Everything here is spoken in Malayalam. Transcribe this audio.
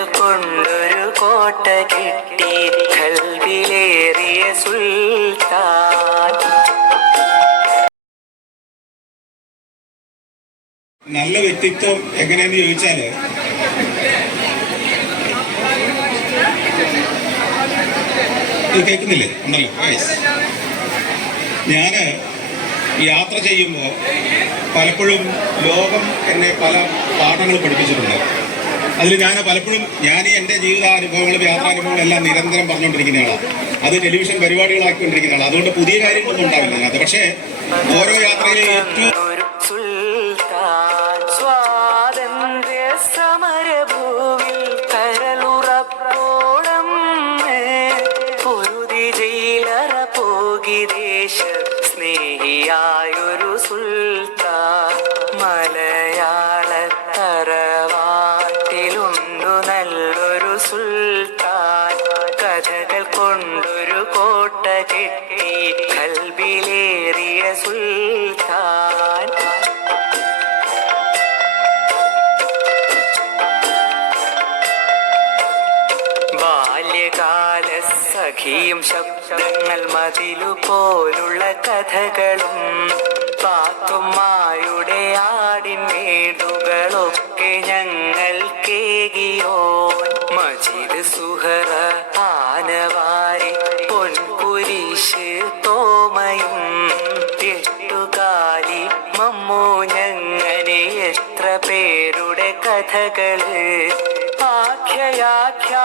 കൊണ്ടൊരു കോട്ട കിട്ടി കൽവിലേറിയ നല്ല വ്യക്തിത്വം എങ്ങനെയെന്ന് ചോദിച്ചാൽ കേൾക്കുന്നില്ലേ? ഉണ്ടല്ലോ. വയസ് ഞാൻ യാത്ര ചെയ്യുമ്പോൾ പലപ്പോഴും ലോകം എന്നെ പല പാഠങ്ങൾ പഠിപ്പിച്ചിട്ടുണ്ട്. അതിൽ ഞാൻ പലപ്പോഴും ഞാൻ എന്റെ ജീവിതാനുഭവങ്ങളും യാത്രാനുഭവങ്ങളും എല്ലാം നിരന്തരം പറഞ്ഞുകൊണ്ടിരിക്കുന്ന ആളാണ് അത് ടെലിവിഷൻ പരിപാടികളാക്കിക്കൊണ്ടിരിക്കുന്ന ആളാണ് അതുകൊണ്ട് പുതിയ കാര്യങ്ങളൊന്നും ഉണ്ടാവില്ല അതിനകത്ത് പക്ഷേ ഓരോ യാത്രയിലെ ഏറ്റവും ഒരു കൊണ്ടൊരു കോട്ട കെട്ടി കൽബിലേറിയ സുൽത്താൻ. ബാല്യകാല സഖിയും ശബ്ദങ്ങൾ മതിലു പോലുള്ള കഥകളും പാത്തുമ്മായുടെ ആടിനേടുകളൊക്കെ ഞങ്ങൾ പേരുടെ കഥകള് ആഖ്യയാഖ്യ